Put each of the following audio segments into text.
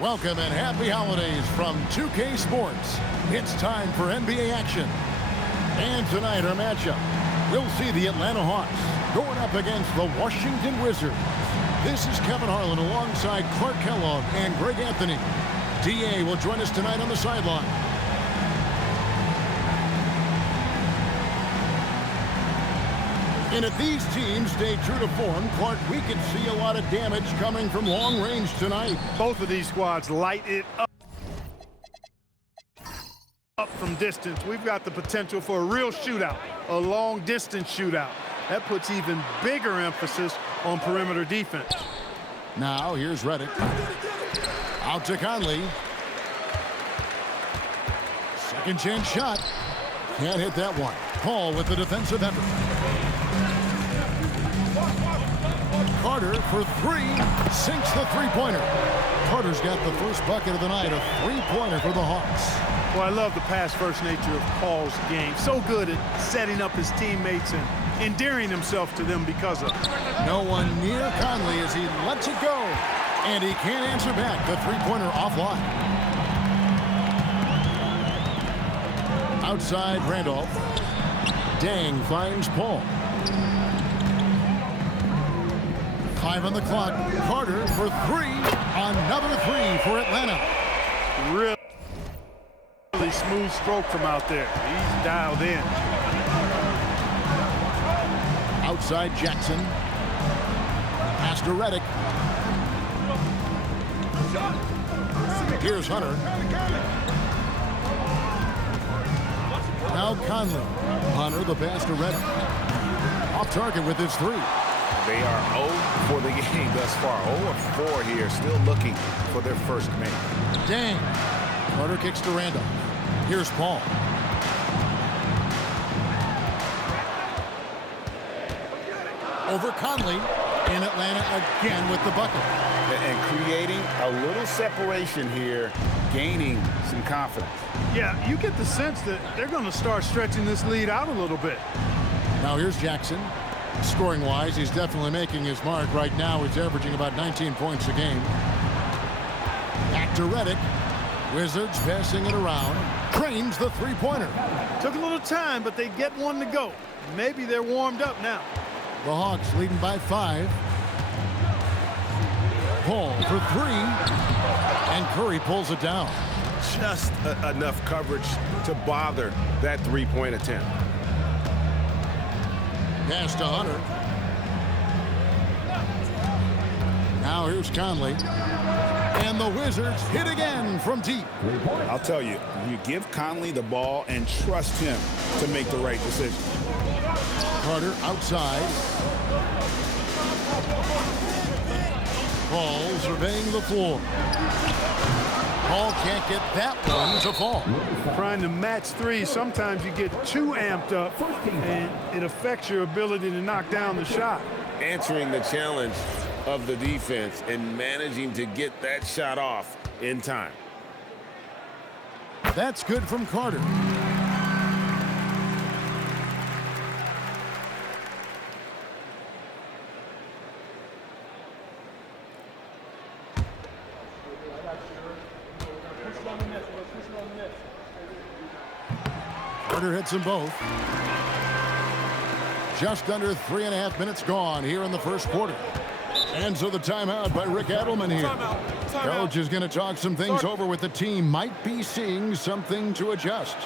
Welcome and happy holidays from 2K Sports. It's time for NBA action. And tonight our matchup, we'll see the Atlanta Hawks going up against the Washington Wizards. This is Kevin Harlan alongside Clark Kellogg and Greg Anthony. DA will join us tonight on the sideline. And if these teams stay true to form, Clark, we could see a lot of damage coming from long range tonight. Both of these squads light it up from distance. We've got the potential for a real shootout, a long distance shootout. That puts even bigger emphasis on perimeter defense. Now here's Redick. Out to Conley. Second chance shot. Can't hit that one. Paul with the defensive effort. Carter for three, sinks the three-pointer. Carter's got the first bucket of the night, a three-pointer for the Hawks. Well, I love the pass-first nature of Paul's game. So good at setting up his teammates and endearing himself to them because of it. No one near Conley as he lets it go. And he can't answer back. The three-pointer offline. Outside Randolph. Dang finds Paul. 5 on the clock. Carter for three. Another three for Atlanta. Really smooth stroke from out there. He's dialed in. Outside Jackson. Pass to Redick. Here's Hunter. Now Conley. Hunter the pass to Redick. Off target with his three. They are 0 for the game thus far. 0 of 4 here, still looking for their first make. Dang. Carter kicks to Randolph. Here's Paul. Over Conley. In Atlanta again with the bucket. And creating a little separation here, gaining some confidence. Yeah, you get the sense that they're going to start stretching this lead out a little bit. Now here's Jackson. Scoring-wise, he's definitely making his mark. Right now, he's averaging about 19 points a game. Back to Redick. Wizards passing it around. Drains the three-pointer. Took a little time, but they get one to go. Maybe they're warmed up now. The Hawks leading by 5. Paul for three. And Curry pulls it down. Just enough coverage to bother that three-point attempt. Pass to Hunter. Now here's Conley. And the Wizards hit again from deep. I'll tell you, you give Conley the ball and trust him to make the right decision. Carter outside. Paul surveying the floor. Paul can't get that one to fall. Trying to match three, sometimes you get too amped up, and it affects your ability to knock down the shot. Answering the challenge of the defense and managing to get that shot off in time. That's good from Carter. Carter hits them both. Just under 3.5 minutes gone here in the first quarter. And so the timeout by Rick Adelman here. Coach is going to talk some things over with the team. Might be seeing something to adjust.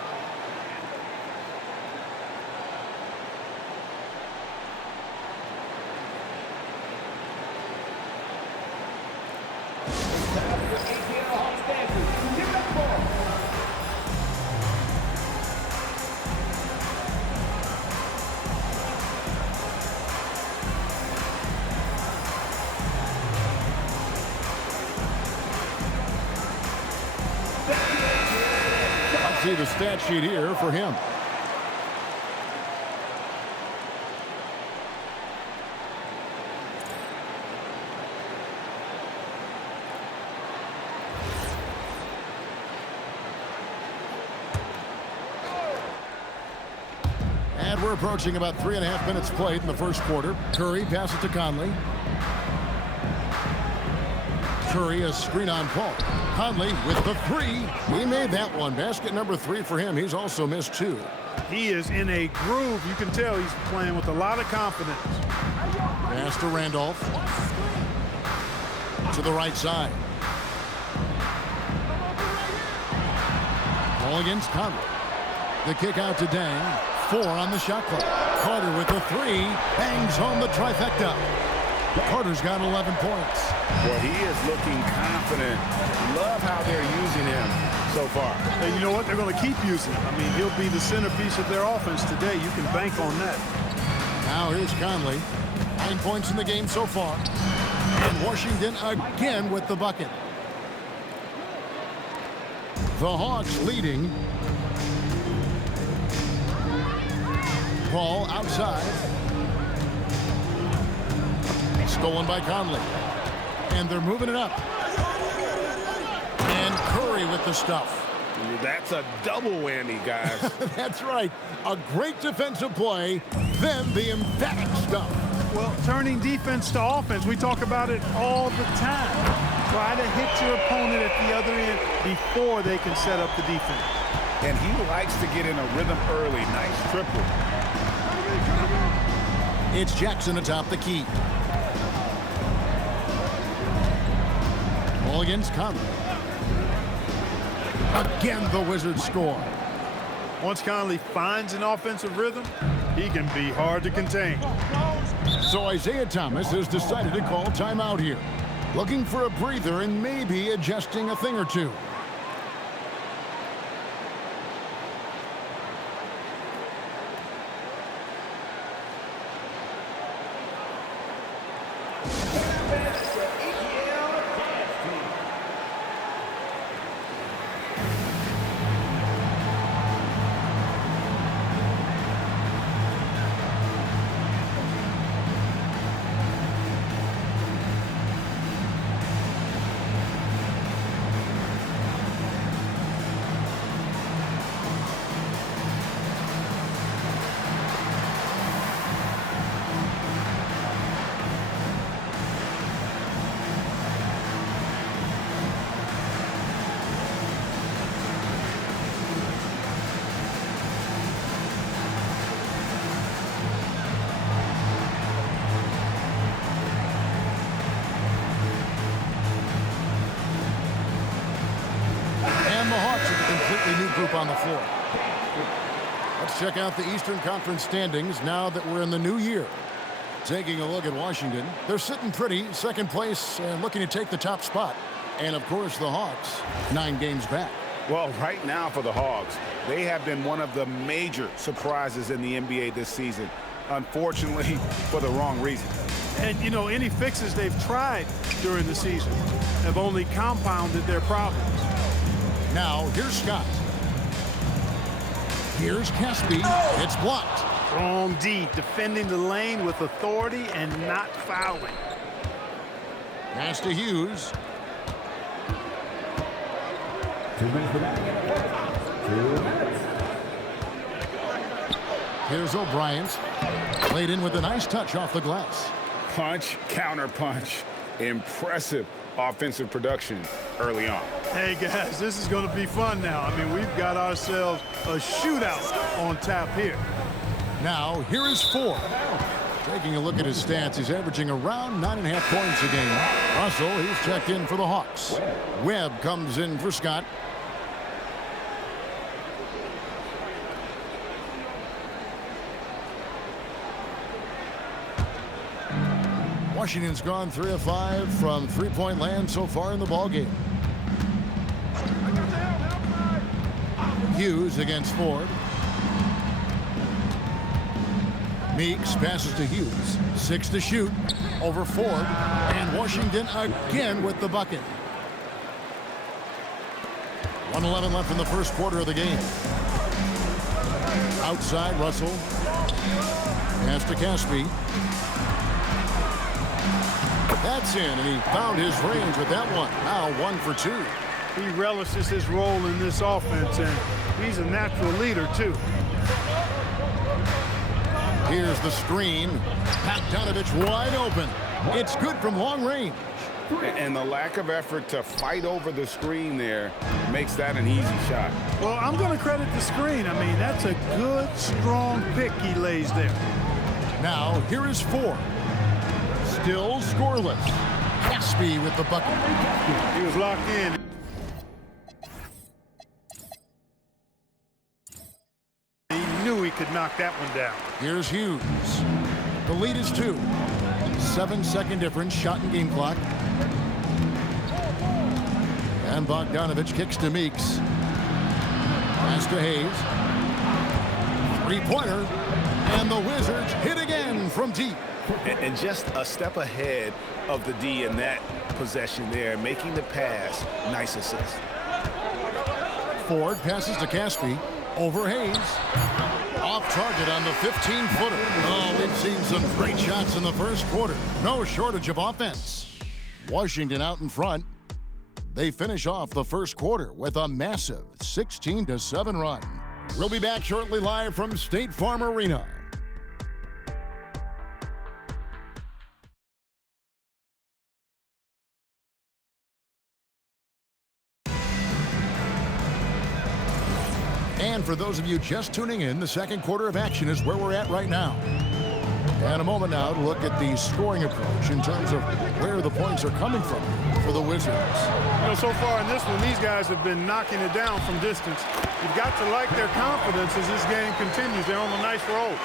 See the stat sheet here for him. And we're approaching about 3.5 minutes played in the first quarter. Curry passes to Conley. Curry a screen on Paul. Conley with the three. He made that one. Basket number 3 for him. He's also missed 2. He is in a groove. You can tell he's playing with a lot of confidence. Pass to Randolph. To the right side. Ball against Conley. The kick out to Dang. 4 on the shot clock. Carter with the 3. Bangs home the trifecta. Carter's got 11 points. Well, he is looking confident. Love how they're using him so far. And you know what? They're going to keep using him. I mean, he'll be the centerpiece of their offense today. You can bank on that. Now here's Conley. 9 points in the game so far. And Washington again with the bucket. The Hawks leading. Ball outside. Stolen by Conley. And they're moving it up. And Curry with the stuff. That's a double whammy, guys. That's right. A great defensive play, then the emphatic stuff. Well, turning defense to offense, we talk about it all the time. Try to hit your opponent at the other end before they can set up the defense. And he likes to get in a rhythm early. Nice triple. It's Jackson atop the key. Ball against Conley. Again, the Wizards score. Once Conley finds an offensive rhythm, he can be hard to contain. So Isaiah Thomas has decided to call timeout here. Looking for a breather and maybe adjusting a thing or two. New group on the floor. Let's check out the Eastern Conference standings now that we're in the new year. Taking a look at Washington, they're sitting pretty, second place and looking to take the top spot. And of course the Hawks, 9 games back. Well, right now for the Hawks, they have been one of the major surprises in the NBA this season. Unfortunately, for the wrong reason. And, you know, any fixes they've tried during the season have only compounded their problems. Now, here's Scott. Here's Caspi. It's blocked. Strong D, defending the lane with authority and not fouling. Pass to Hughes. 2 minutes for that. 2 minutes. Here's O'Brien. Played in with a nice touch off the glass. Punch, counter punch. Impressive offensive production early on. Hey, guys, this is going to be fun now. I mean, we've got ourselves a shootout on tap here. Now, here is Ford. Taking a look at his stats, he's averaging around 9.5 points a game. Russell, he's checked in for the Hawks. Webb comes in for Scott. Washington's gone 3 of 5 from three-point land so far in the ballgame. Hughes against Ford. Meeks passes to Hughes. 6 to shoot over Ford. And Washington again with the bucket. 1:11 left in the first quarter of the game. Outside, Russell. Pass to Caspi. That's in, and he found his range with that one. Now 1 for 2. He relishes his role in this offense, and he's a natural leader, too. Here's the screen. Bogdanovich wide open. It's good from long range. And the lack of effort to fight over the screen there makes that an easy shot. Well, I'm going to credit the screen. I mean, that's a good, strong pick he lays there. Now, here is 4. Still scoreless. Casspi with the bucket. He was locked in. He knew he could knock that one down. Here's Hughes. The lead is 2. 7-second difference, shot and game clock. And Bogdanovich kicks to Meeks. Pass to Hayes. 3-pointer. And the Wizards hit again from deep. And just a step ahead of the D in that possession there, making the pass. Nice assist. Ford passes to Casspi. Over Hayes. Off target on the 15-footer. Oh, we've seen some great shots in the first quarter. No shortage of offense. Washington out in front. They finish off the first quarter with a massive 16-7 run. We'll be back shortly live from State Farm Arena. And for those of you just tuning in, the second quarter of action is where we're at right now. And a moment now to look at the scoring approach in terms of where the points are coming from for the Wizards. You know, so far in this one, these guys have been knocking it down from distance. You've got to like their confidence as this game continues. They're on a nice roll.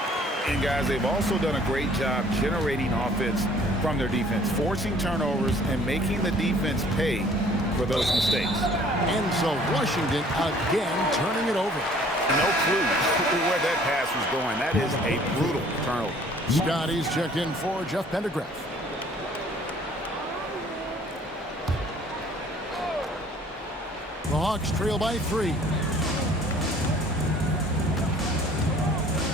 And guys, they've also done a great job generating offense from their defense, forcing turnovers and making the defense pay for those mistakes. And so Washington again turning it over. No clue where that pass was going. That is a brutal turnover. Scotty's checked in for Jeff Pendergraph. The Hawks trail by 3.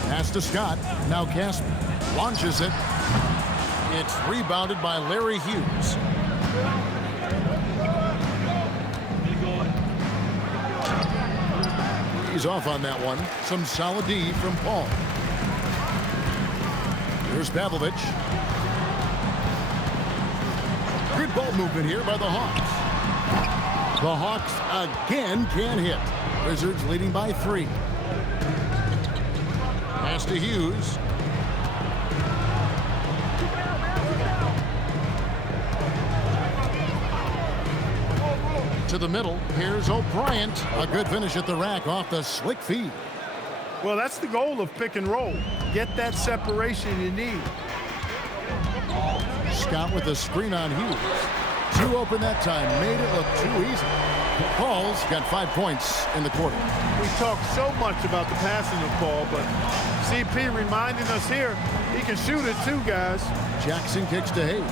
Pass to Scott. Now Casspi launches it. It's rebounded by Larry Hughes. He's off on that one. Some solid D from Paul. Here's Pavlovich. Good ball movement here by the Hawks. The Hawks again can't hit. Wizards leading by 3. Pass to Hughes. To the middle. Here's O'Brien. A good finish at the rack off the slick feed. Well, that's the goal of pick and roll. Get that separation you need. Scott with a screen on Hughes. 2 open that time. Made it look too easy. Paul's got 5 points in the quarter. We talk so much about the passing of Paul, but CP reminding us here, he can shoot it too, guys. Jackson kicks to Hayes.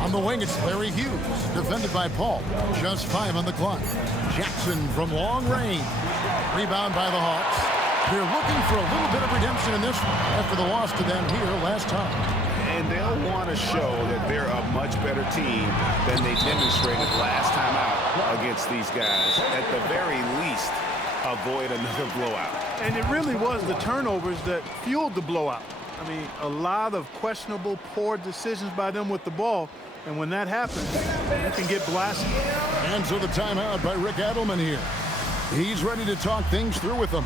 On the wing, it's Larry Hughes, defended by Paul. Just 5 on the clock. Jackson from long range. Rebound by the Hawks. They're looking for a little bit of redemption in this one after the loss to them here last time. And they'll want to show that they're a much better team than they demonstrated last time out against these guys. At the very least, avoid another blowout. And it really was the turnovers that fueled the blowout. I mean, a lot of questionable, poor decisions by them with the ball. And when that happens, you can get blasted. And so the timeout by Rick Adelman here. He's ready to talk things through with them.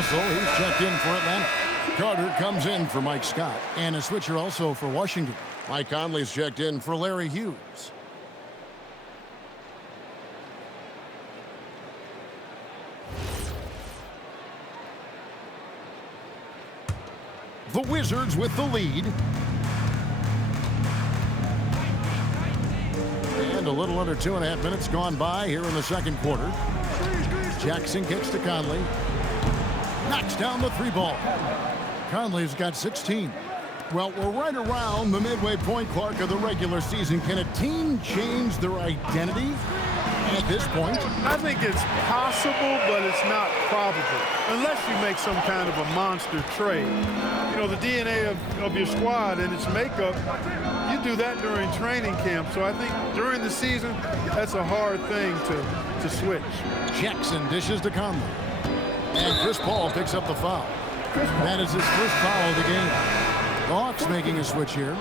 Russell, he's checked in for Atlanta. Carter comes in for Mike Scott. And a switcher also for Washington. Mike Conley's checked in for Larry Hughes. The Wizards with the lead. And a little under 2.5 minutes gone by here in the second quarter. Jackson kicks to Conley. Knocks down the 3 ball. Conley's got 16. Well, we're right around the midway point, Clark, of the regular season. Can a team change their identity At this point, I think it's possible, but it's not probable, unless you make some kind of a monster trade. You know, the DNA of your squad and its makeup, you do that during training camp. So I think during the season, that's a hard thing to switch. Jackson dishes to Conley. And Chris Paul picks up the foul. That is his first foul of the game. The Hawks making a switch here.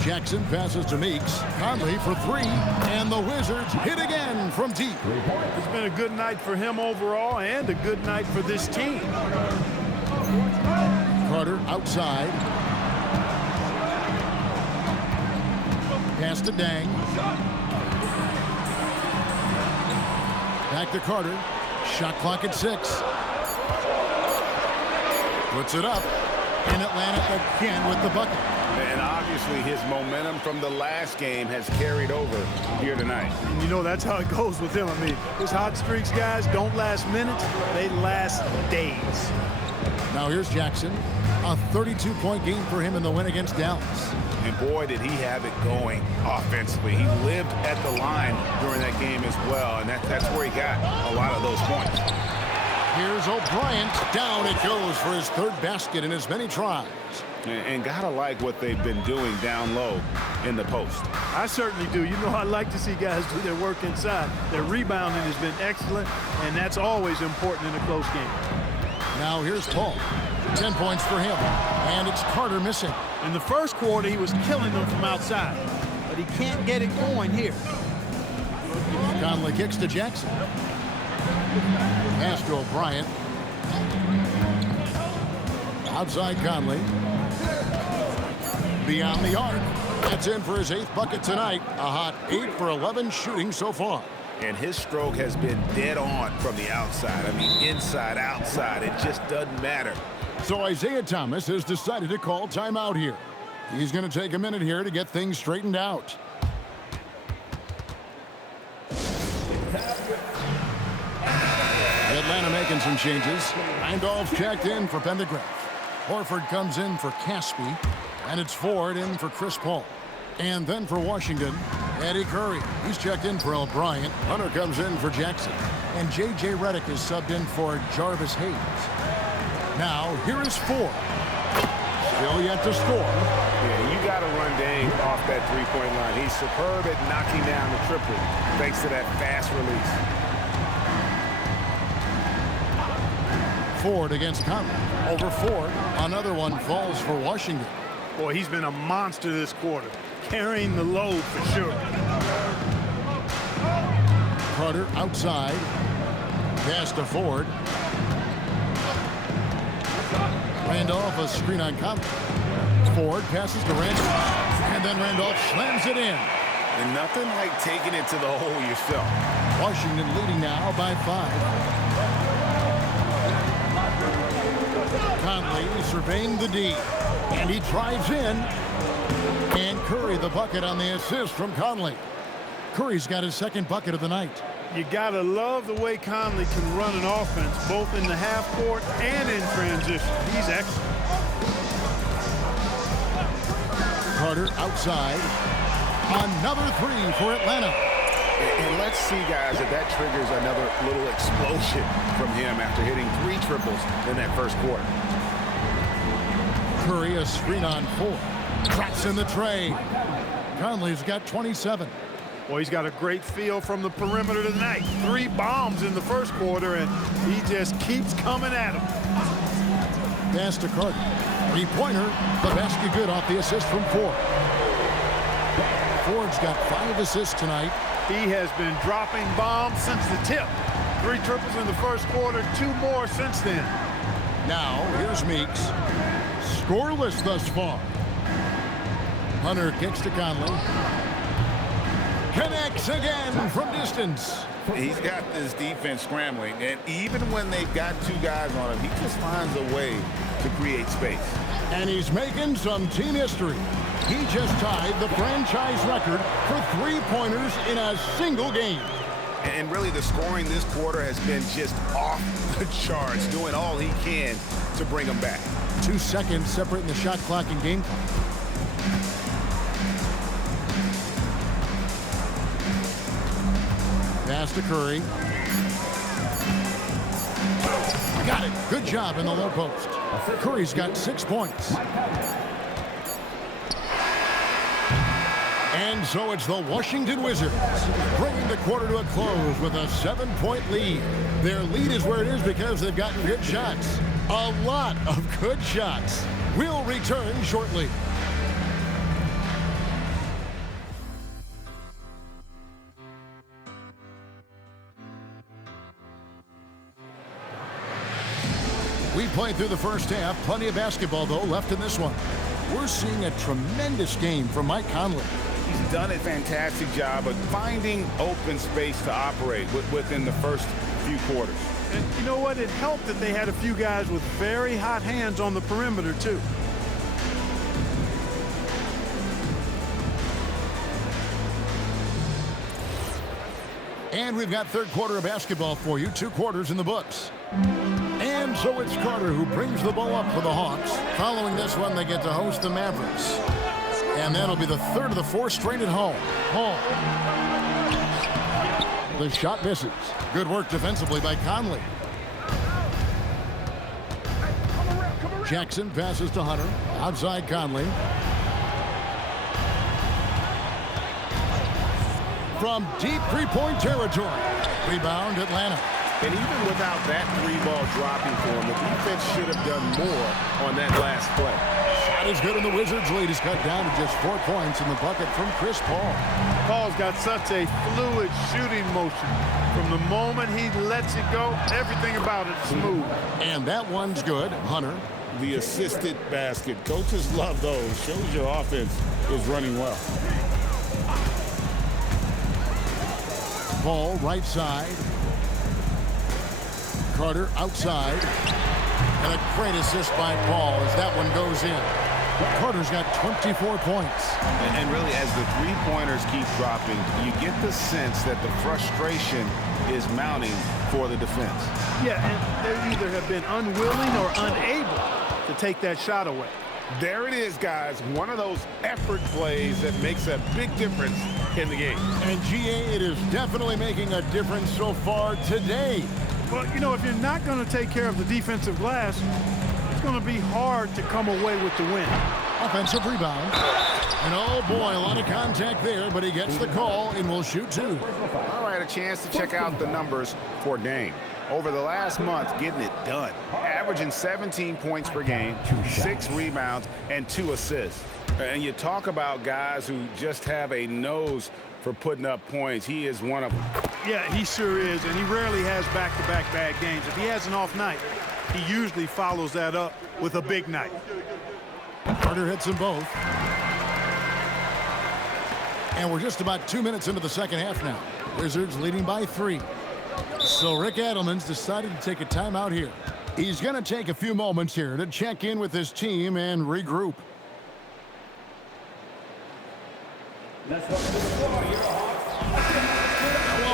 Jackson passes to Meeks. Conley for three, and the Wizards hit again from deep. It's been a good night for him overall and a good night for this team. Carter outside. Pass to Dang. Back to Carter. Shot clock at 6. Puts it up. And Atlanta again with the bucket. And obviously his momentum from the last game has carried over here tonight. And you know, that's how it goes with him. I mean, his hot streaks, guys, don't last minutes. They last days. Now here's Jackson. A 32-point game for him in the win against Dallas. And boy, did he have it going offensively. He lived at the line during that game as well, and that's where he got a lot of those points. Here's O'Brien. Down it goes for his third basket in as many tries. And gotta like what they've been doing down low in the post. I certainly do. You know, I like to see guys do their work inside. Their rebounding has been excellent, and that's always important in a close game. Now here's Paul. 10 points for him. And it's Carter missing. In the first quarter, he was killing them from outside, but he can't get it going here. Conley kicks to Jackson. Pass to O'Brien. Outside Conley. Beyond the arc. That's in for his 8th bucket tonight. A hot 8 for 11 shooting so far. And his stroke has been dead on from the outside. I mean, inside, outside. It just doesn't matter. So Isaiah Thomas has decided to call timeout here. He's going to take a minute here to get things straightened out. Atlanta making some changes. Randolph checked in for Pendergraft. Horford comes in for Caspi. And it's Ford in for Chris Paul. And then for Washington, Eddie Curry. He's checked in for O'Brien. Hunter comes in for Jackson. And J.J. Redick is subbed in for Jarvis Hayes. Now, here is Ford. Still yet to score. Yeah, you got to run Dame off that three-point line. He's superb at knocking down the triple thanks to that fast release. Ford against Conley. Over Ford. Another one falls for Washington. Boy, he's been a monster this quarter, carrying the load for sure. Carter outside. Pass to Ford. Randolph, a screen on Conley. Ford passes to Randolph. And then Randolph slams it in. And nothing like taking it to the hole yourself. Washington leading now by 5. Conley surveying the D. And he drives in. And Curry the bucket on the assist from Conley. Curry's got his 2nd bucket of the night. You gotta love the way Conley can run an offense, both in the half court and in transition. He's excellent. Carter outside. Another 3 for Atlanta. And let's see, guys, if that triggers another little explosion from him after hitting 3 triples in that first quarter. Curry a screen on 4. Traps in the tray. Conley's got 27. Well, he's got a great feel from the perimeter tonight. 3 bombs in the first quarter, and he just keeps coming at him. Pass to Carter. 3-pointer. The basket good off the assist from Ford. Ford's got 5 assists tonight. He has been dropping bombs since the tip. 3 triples in the first quarter, 2 more since then. Now, here's Meeks. Scoreless thus far. Hunter kicks to Conley. Connects again from distance. He's got this defense scrambling, and even when they've got 2 guys on him, he just finds a way to create space. And he's making some team history. He just tied the franchise record for three-pointers in a single game. And really, the scoring this quarter has been just off the charts, doing all he can to bring them back. 2 seconds separating the shot clock and game clock. Pass to Curry. Got it. Good job in the low post. Curry's got 6 points. And so it's the Washington Wizards bringing the quarter to a close with a 7-point lead. Their lead is where it is because they've gotten good shots. A lot of good shots. We'll return shortly. We played through the first half. Plenty of basketball, though, left in this one. We're seeing a tremendous game from Mike Conley. He's done a fantastic job of finding open space to operate within the first few quarters. And you know what? It helped that they had a few guys with very hot hands on the perimeter, too. And we've got third quarter of basketball for you. 2 quarters in the books. And so it's Carter who brings the ball up for the Hawks. Following this one, they get to host the Mavericks. And that'll be the third of the 4 straight at home. The shot misses. Good work defensively by Conley. Jackson passes to Hunter. Outside Conley. From deep three-point territory. Rebound Atlanta. And even without that 3-ball dropping for him, the defense should have done more on that last play. Shot is good, and the Wizards' lead is cut down to just 4 points in the bucket from Chris Paul. Paul's got such a fluid shooting motion. From the moment he lets it go, everything about it is smooth. And that one's good. Hunter. The assisted basket. Coaches love those. Shows your offense is running well. Paul, right side. Carter outside. And a great assist by Paul as that one goes in. Carter's got 24 points. And really, as the three-pointers keep dropping, you get the sense that the frustration is mounting for the defense. Yeah, and they either have been unwilling or unable to take that shot away. There it is, guys. One of those effort plays that makes a big difference in the game. And GA, it is definitely making a difference so far today. Well, you know, if you're not going to take care of the defensive glass, it's going to be hard to come away with the win. Offensive rebound. And oh boy, a lot of contact there, but he gets the call and will shoot 2. All right, a chance to check out the numbers for Dame. Over the last month, getting it done. Averaging 17 points per game, 6 rebounds, and 2 assists. And you talk about guys who just have a nose for putting up points. He is one of them. Yeah, he sure is, and he rarely has back-to-back bad games. If he has an off night, he usually follows that up with a big night. Carter hits them both. And we're just about 2 minutes into the second half now. Wizards leading by 3. So Rick Adelman's decided to take a timeout here. He's going to take a few moments here to check in with his team and regroup. Well,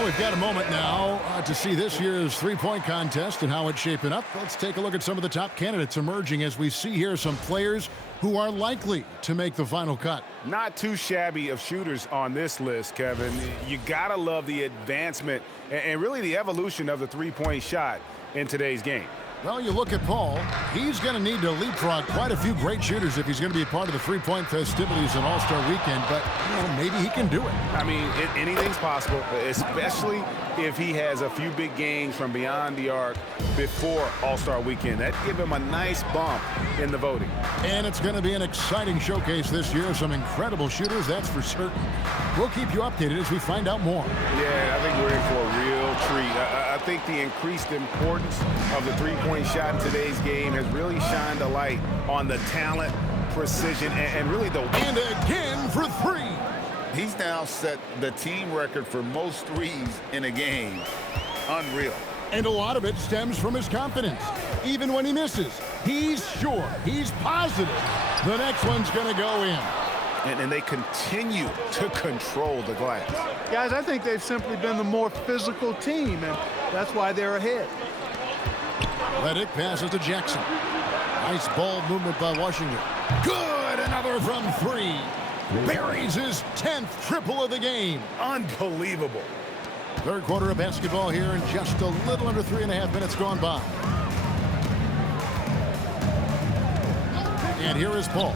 we've got a moment now to see this year's three-point contest and how it's shaping up. Let's take a look at some of the top candidates emerging as we see here some players who are likely to make the final cut. Not too shabby of shooters on this list, Kevin. You gotta love the advancement and really the evolution of the three-point shot in today's game. Well, you look at Paul, he's going to need to leapfrog quite a few great shooters if he's going to be a part of the three-point festivities on All-Star Weekend, but maybe he can do it. I mean, anything's possible, especially if he has a few big games from beyond the arc before All-Star Weekend. That'd give him a nice bump in the voting. And it's going to be an exciting showcase this year. Some incredible shooters, that's for certain. We'll keep you updated as we find out more. Yeah, I think we're in for a real treat. I think the increased importance of the three-point shot in today's game has really shined a light on the talent, precision, and really the... And again for 3. He's now set the team record for most threes in a game. Unreal. And a lot of it stems from his confidence. Even when he misses, he's sure, he's positive the next one's going to go in. and they continue to control the glass. Guys, I think they've simply been the more physical team, and that's why they're ahead. Redick passes to Jackson. Nice ball movement by Washington. Good, another from three. Buries his 10th triple of the game. Unbelievable. Third quarter of basketball here, and just a little under 3.5 minutes gone by. And here is Paul.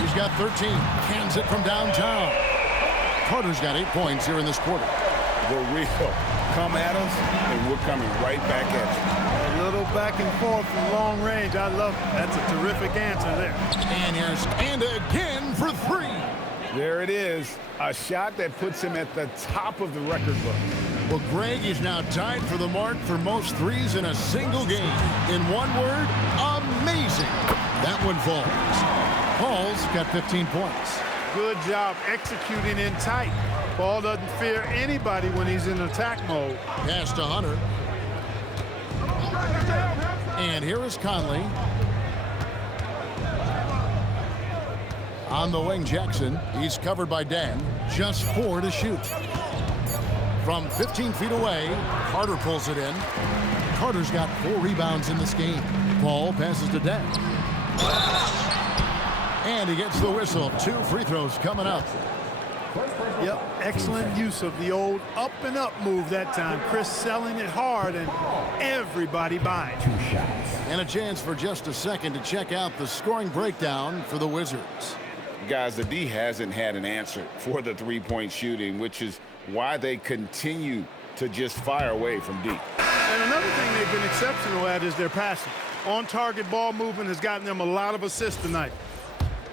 He's got 13. Cans it from downtown. Carter's got 8 points here in this quarter. The real come at us, and we're coming right back at A little back and forth from long range. I love it. That's a terrific answer there. And here's and again for three. you. There it is. A shot that puts him at the top of the record book. Well, Greg is now tied for the mark for most threes in a single game. In one word, amazing. That one falls. Paul's got 15 points. Good job executing in tight. Ball doesn't fear anybody when he's in attack mode. Pass to Hunter. And here is Conley. On the wing, Jackson. He's covered by Dan. Just 4 to shoot. From 15 feet away, Carter pulls it in. Carter's got 4 rebounds in this game. Paul passes to Dan. And he gets the whistle. 2 free throws coming up. Yep, excellent use of the old up and up move that time. Chris selling it hard and everybody buying. 2 shots. And a chance for just a second to check out the scoring breakdown for the Wizards. Guys, the D hasn't had an answer for the three-point shooting, which is why they continue to just fire away from deep. And another thing they've been exceptional at is their passing. On-target ball movement has gotten them a lot of assists tonight.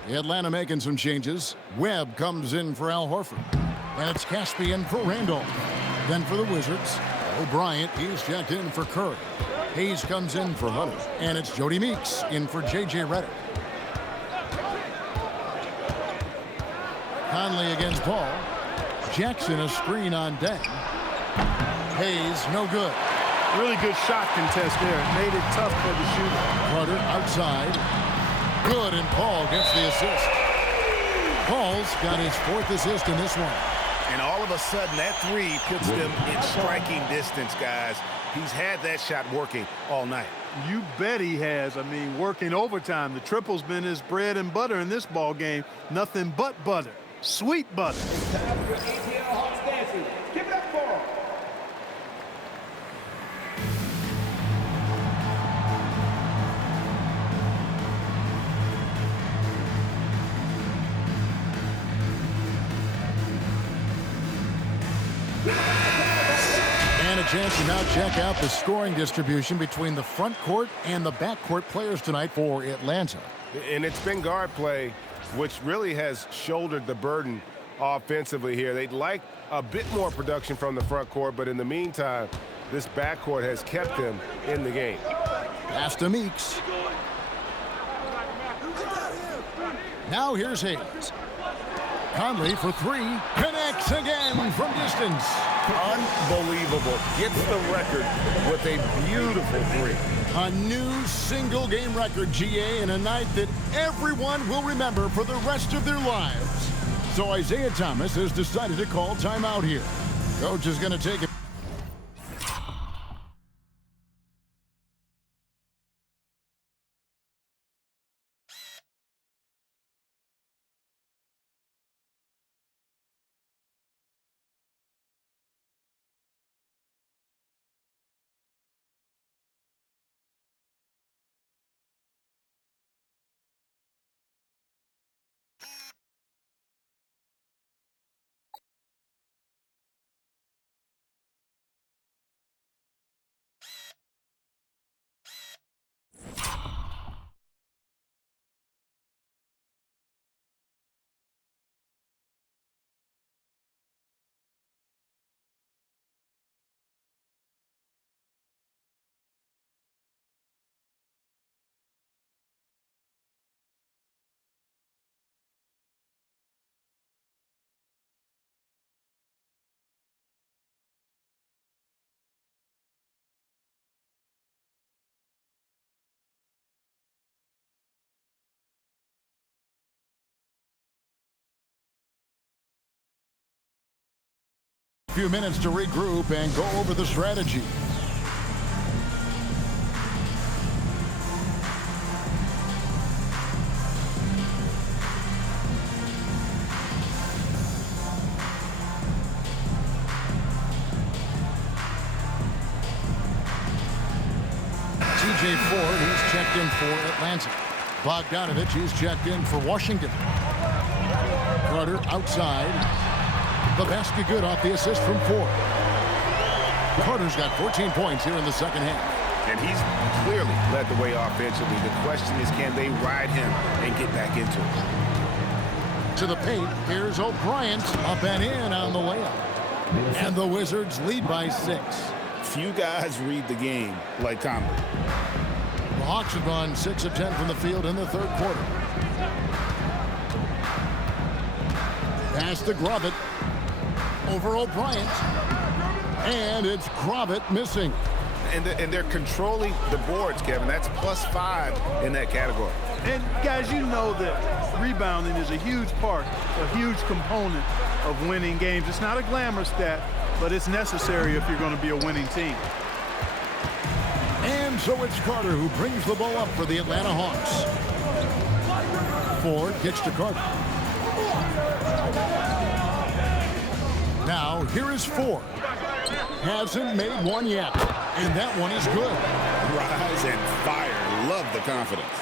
Atlanta making some changes. Webb comes in for Al Horford. And it's Caspian for Randolph. Then for the Wizards, O'Brien, he's checked in for Curry. Hayes comes in for Hunter. And it's Jody Meeks in for J.J. Redick. Conley against Paul. Jackson a screen on Deng. Hayes, no good. Really good shot contest there. It made it tough for the shooter. Carter outside. Good, and Paul gets the assist. Paul's got his 4th assist in this one. And all of a sudden, that three puts them in striking distance, guys. He's had that shot working all night. You bet he has. I mean, working overtime. The triple's been his bread and butter in this ball game. Nothing but butter. Sweet butter. Time for ATL Hawks dancing. Give it up for him. And a chance to now check out the scoring distribution between the front court and the back court players tonight for Atlanta. And it's been guard play, which really has shouldered the burden offensively here. They'd like a bit more production from the front court, but in the meantime, this backcourt has kept them in the game. Pass to Meeks. Now here's Hayes. Conley for 3. Connects again from distance. Unbelievable. Gets the record with a beautiful three. A new single-game record, GA, in a night that everyone will remember for the rest of their lives. So Isaiah Thomas has decided to call timeout here. Coach is going to take it. few minutes to regroup and go over the strategy. TJ Ford, he's checked in for Atlanta. Bogdanovich, he's checked in for Washington. Carter outside. Lebeski good off the assist from Ford. Carter's got 14 points here in the second half. And he's clearly led the way offensively. The question is, can they ride him and get back into it? To the paint, here's O'Brien up and in on the layup. And the Wizards lead by 6. Few guys read the game like Conley. The Hawks have gone 6 of 10 from the field in the third quarter. Pass to Grovett. Over O'Brien. And it's Grovett missing. And they're controlling the boards, Kevin. That's +5 in that category. And guys, you know that rebounding is a huge part, a huge component of winning games. It's not a glamour stat, but it's necessary if you're going to be a winning team. And so it's Carter who brings the ball up for the Atlanta Hawks. Ford gets to Carter. Now here is Ford. Hasn't made one yet, and that one is good. Rise and fire. Love the confidence.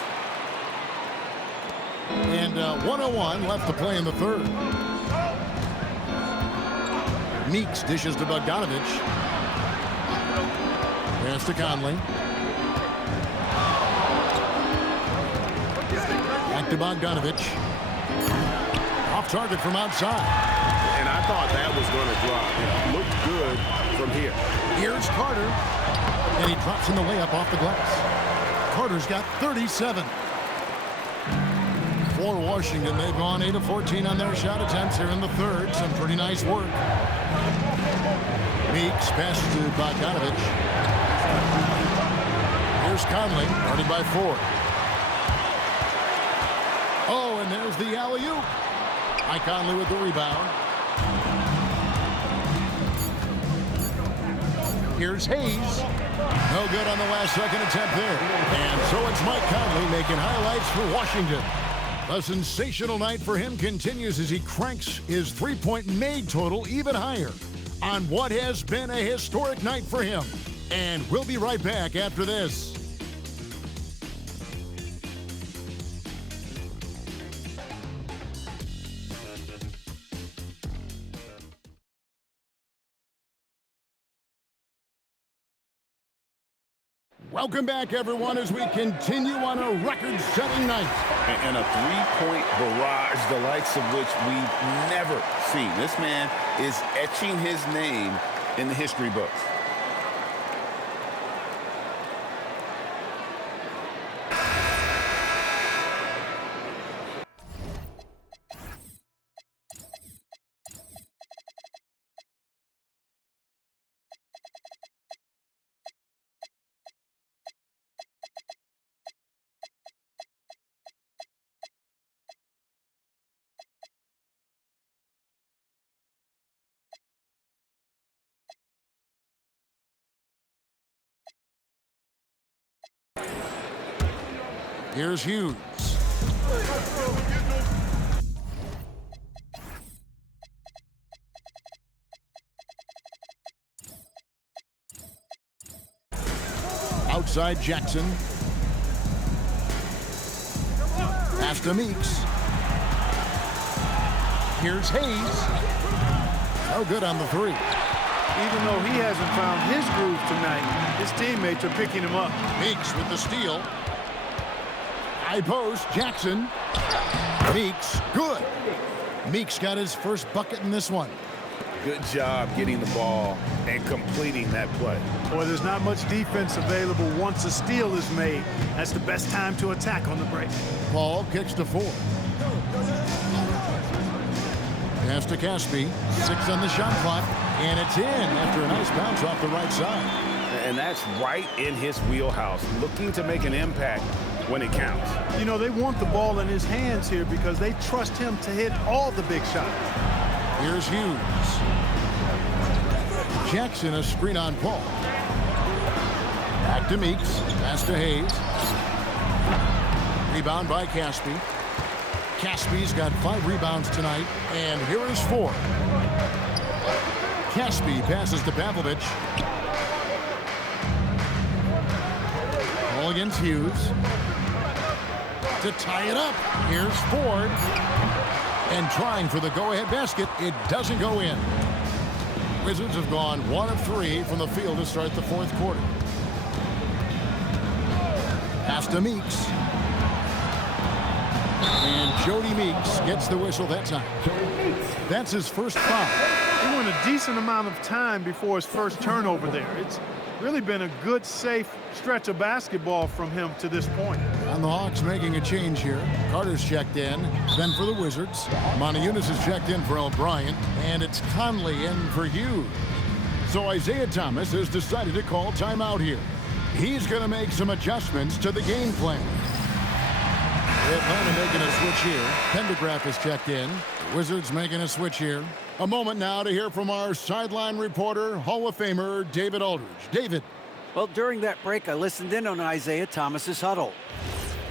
And 1:01 left to play in the third. Meeks dishes to Bogdanovich. Pass to Conley. Back to Bogdanovich. Off target from outside. And I thought that was going to drop. It looked good from here. Here's Carter. And he drops in the layup off the glass. Carter's got 37. For Washington, they've gone 8 of 14 on their shot attempts here in the third. Some pretty nice work. Meeks pass to Bogdanovich. Here's Conley, guarded by Ford. Oh, and there's the alley-oop. Conley with the rebound. Here's Hayes. No good on the last second attempt there. And so it's Mike Conley making highlights for Washington. A sensational night for him continues as he cranks his three-point made total even higher on what has been a historic night for him. And we'll be right back after this. Welcome back, everyone, as we continue on a record-setting night. And a three-point barrage, the likes of which we've never seen. This man is etching his name in the history books. Here's Hughes. Outside Jackson. Pass to Meeks. Here's Hayes. No good on the three. Even though he hasn't found his groove tonight, his teammates are picking him up. Meeks with the steal. High post, Jackson. Meeks, good. Meeks got his first bucket in this one. Good job getting the ball and completing that play. Boy, there's not much defense available once a steal is made. That's the best time to attack on the break. Paul kicks to Ford. Pass to Caspi. 6 on the shot clock. And it's in after a nice bounce off the right side. And that's right in his wheelhouse, looking to make an impact when it counts. You know, they want the ball in his hands here because they trust him to hit all the big shots. Here's Hughes. Jackson, a screen on Paul. Back to Meeks. Pass to Hayes. Rebound by Caspi. Caspi's got 5 rebounds tonight, and here is 4. Caspi passes to Pavlovich. Ball against Hughes. To tie it up, here's Ford. And trying for the go-ahead basket, it doesn't go in. Wizards have gone 1 of 3 from the field to start the 4th quarter. Pass to Meeks. And Jody Meeks gets the whistle that time. That's his first foul. He went a decent amount of time before his first turnover there. It's really been a good, safe stretch of basketball from him to this point. And the Hawks making a change here. Carter's checked in. Then for the Wizards, Montejunas is checked in for O'Brien. And it's Conley in for Hughes. So Isaiah Thomas has decided to call timeout here. He's going to make some adjustments to the game plan. Atlanta making a switch here. Pendergraph is checked in. The Wizards making a switch here. A moment now to hear from our sideline reporter, Hall of Famer David Aldridge. David. Well, during that break, I listened in on Isaiah Thomas's huddle.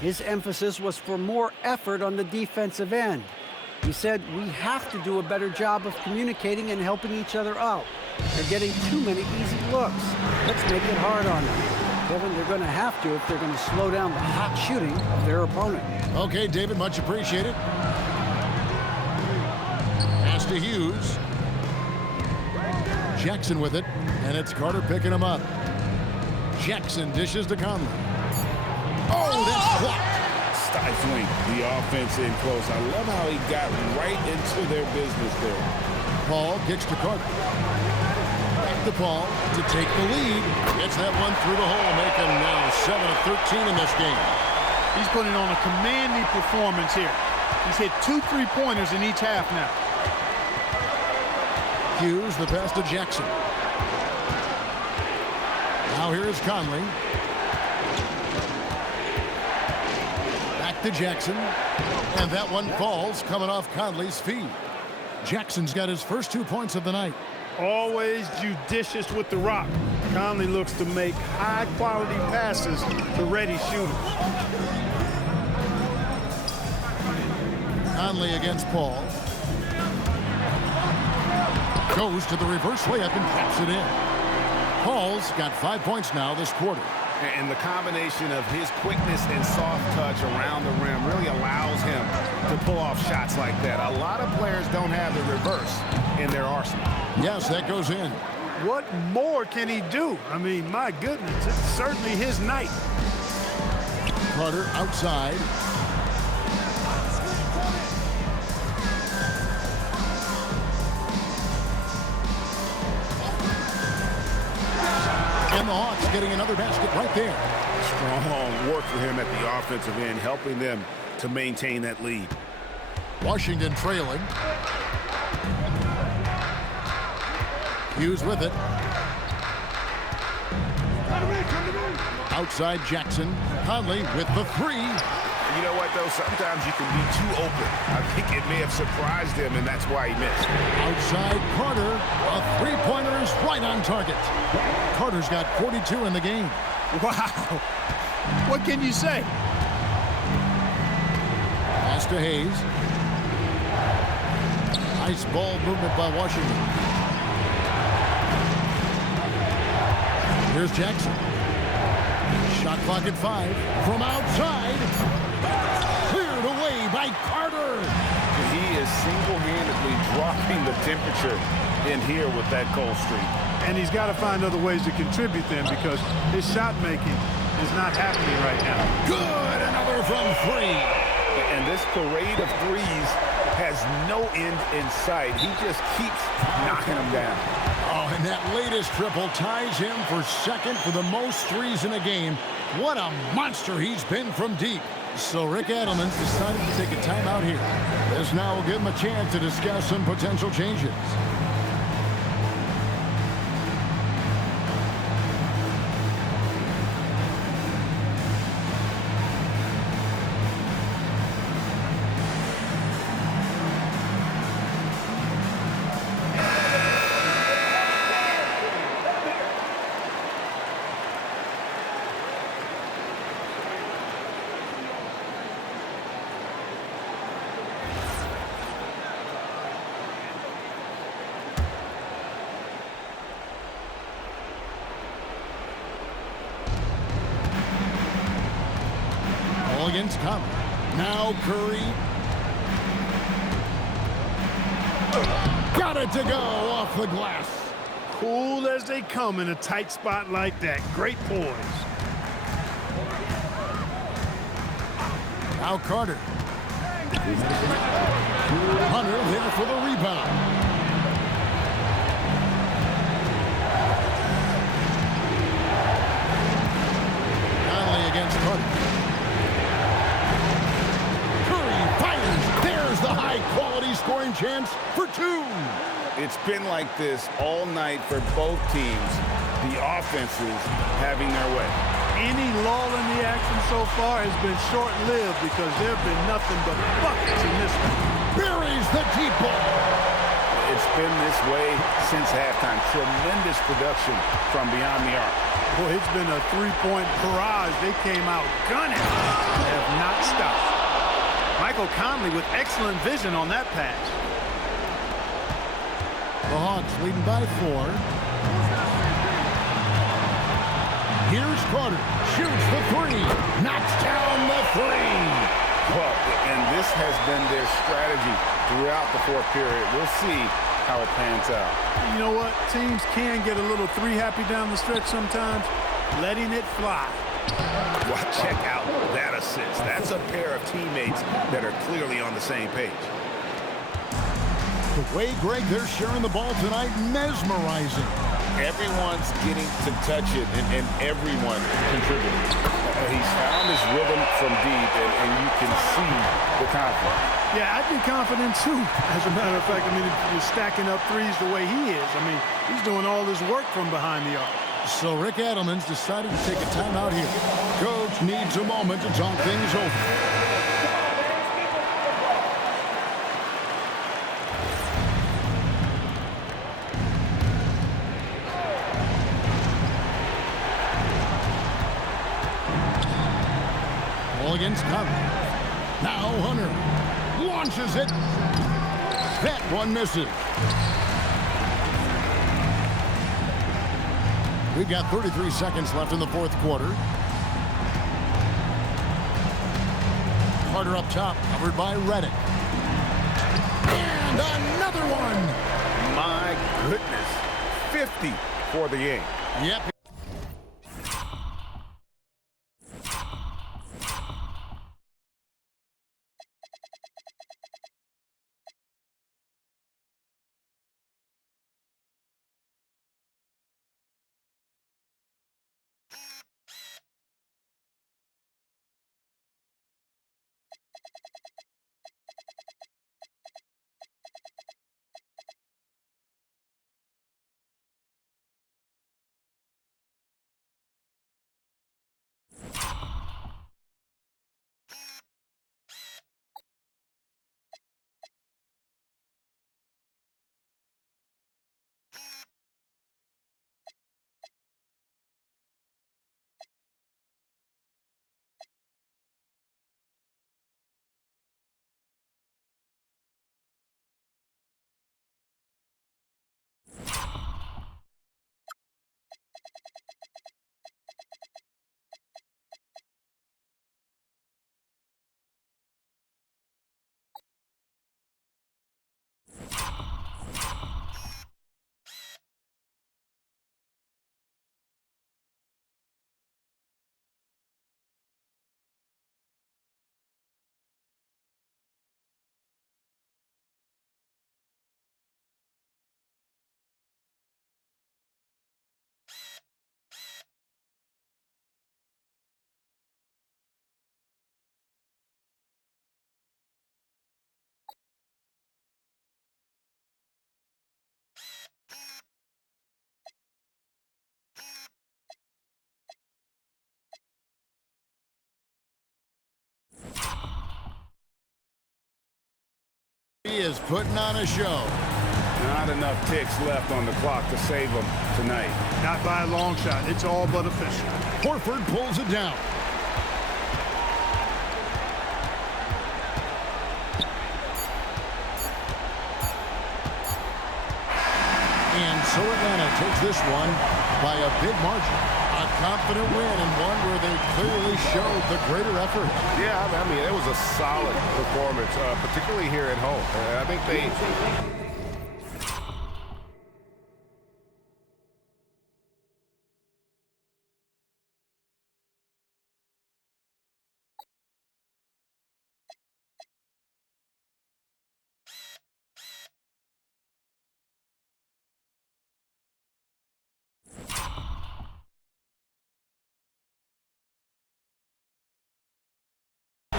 His emphasis was for more effort on the defensive end. He said, we have to do a better job of communicating and helping each other out. They're getting too many easy looks. Let's make it hard on them. Kevin, they're going to have to if they're going to slow down the hot shooting of their opponent. Okay, David, much appreciated. Pass to Hughes. Jackson with it, and it's Carter picking him up. Jackson dishes to Conley. Oh, that's blocked. Stifling the offense in close. I love how he got right into their business there. Paul kicks to Carter. Back to Paul to take the lead. Gets that one through the hole, making now 7 of 13 in this game. He's putting on a commanding performance here. He's hit 2 3-pointers in each half now. Hughes, the pass to Jackson. Now here's Conley. Back to Jackson. And that one falls, coming off Conley's feet. Jackson's got his first 2 points of the night. Always judicious with the rock. Conley looks to make high-quality passes to ready shooters. Conley against Paul. Goes to the reverse layup and taps it in. Paul's got 5 points now this quarter. And the combination of his quickness and soft touch around the rim really allows him to pull off shots like that. A lot of players don't have the reverse in their arsenal. Yes, that goes in. What more can he do? I mean, my goodness, it's certainly his night. Carter outside. And the Hawks getting another basket right there. Strong work for him at the offensive end, helping them to maintain that lead. Washington trailing. Hughes with it. Outside Jackson. Conley with the 3. You know what, though? Sometimes you can be too open. I think it may have surprised him, and that's why he missed. Outside Carter. A 3-pointer is right on target. Carter's got 42 in the game. Wow. What can you say? Pass to Hayes. Nice ball movement by Washington. Here's Jackson. Shot clock at 5. From outside. Cleared away by Carter. He is single-handedly dropping the temperature in here with that cold streak. And he's got to find other ways to contribute then because his shot making is not happening right now. Good. Another from 3. And this parade of threes has no end in sight. He just keeps knocking them down. Oh, and that latest triple ties him for second for the most threes in a game. What a monster he's been from deep. So Rick Adelman's decided to take a timeout here. This now will give him a chance to discuss some potential changes. against Conley. Now Curry. Got it to go off the glass. Cool as they come in a tight spot like that. Great poise. Now Carter. Hunter there for the rebound. Conley against Carter. Curry fires. There's the high-quality scoring chance for two. It's been like this all night for both teams. The offenses having their way. Any lull in the action so far has been short-lived because there have been nothing but buckets in this one. Buries the deep ball. It's been this way since halftime. Tremendous production from beyond the arc. Boy, it's been a three-point barrage. They came out gunning. They have not stopped. Michael Conley with excellent vision on that pass. The Hawks leading by 4. Here's Carter. Shoots the 3. Knocks down the 3. Well, and this has been their strategy throughout the fourth period. We'll see how it pans out. You know what? Teams can get a little three-happy down the stretch sometimes. Letting it fly. Well, check out that assist. That's a pair of teammates that are clearly on the same page. The way, Greg, they're sharing the ball tonight, mesmerizing. Everyone's getting to touch it, and everyone contributing. He's found his rhythm from deep, and you can see the confidence. Yeah, I'd be confident, too. As a matter of fact, I mean, if you're stacking up threes the way he is, I mean, he's doing all this work from behind the arc. So Rick Adelman's decided to take a timeout here. Coach needs a moment to talk things over. Against Conley. Now Hunter launches it. That one misses. We've got 33 seconds left in the fourth quarter. Carter up top, covered by Redick. And another one. My goodness. 50 for the game. Yep. He is putting on a show. Not enough ticks left on the clock to save them tonight. Not by a long shot. It's all but official. Horford pulls it down. And so Atlanta takes this one by a big margin. A confident win and one where they clearly showed the greater effort. Yeah, I mean, it was a solid performance, particularly here at home. I think they...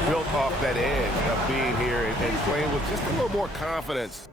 built off that edge of being here and playing with just a little more confidence